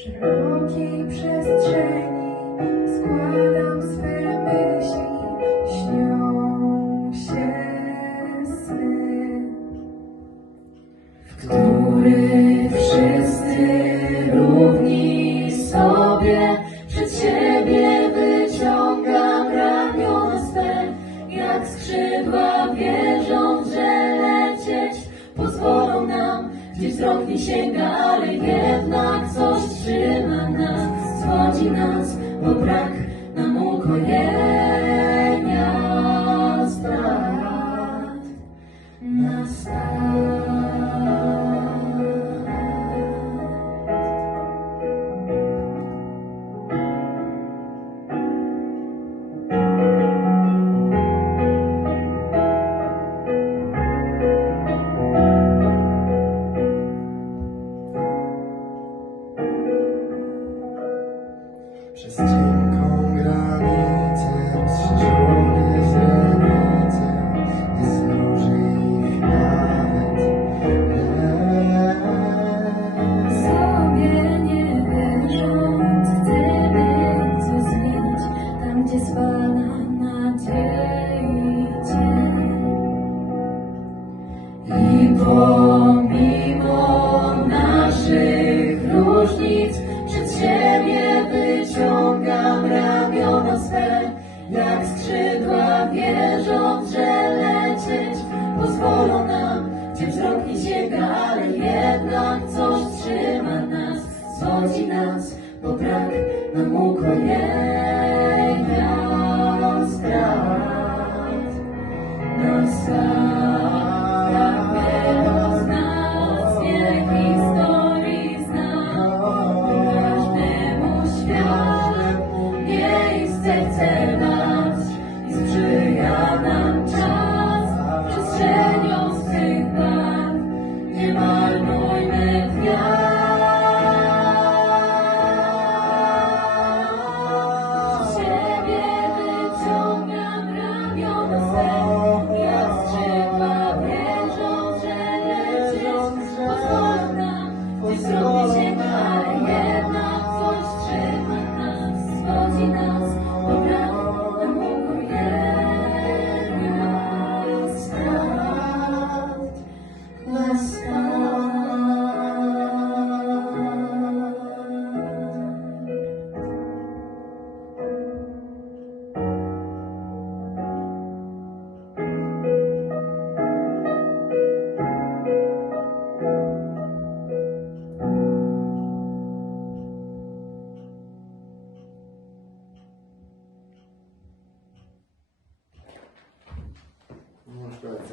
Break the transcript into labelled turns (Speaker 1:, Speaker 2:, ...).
Speaker 1: W szerokiej przestrzeni składam swe gdzie wzrok nie sięga, ale jednak coś trzyma nas, zwodzi nas, bo brak nam ukojenia pomimo naszych różnic przed siebie wyciągam ramiona swe, jak skrzydła wierząc, że lecieć pozwolą nam, gdzie wzrok nie sięga, ale jednak coś trzyma nas, zwodzi nas, bo brak nam ukojenia strat. Nas Każdego Pozwól nam, by zrobić jak Maria. Ну, что это?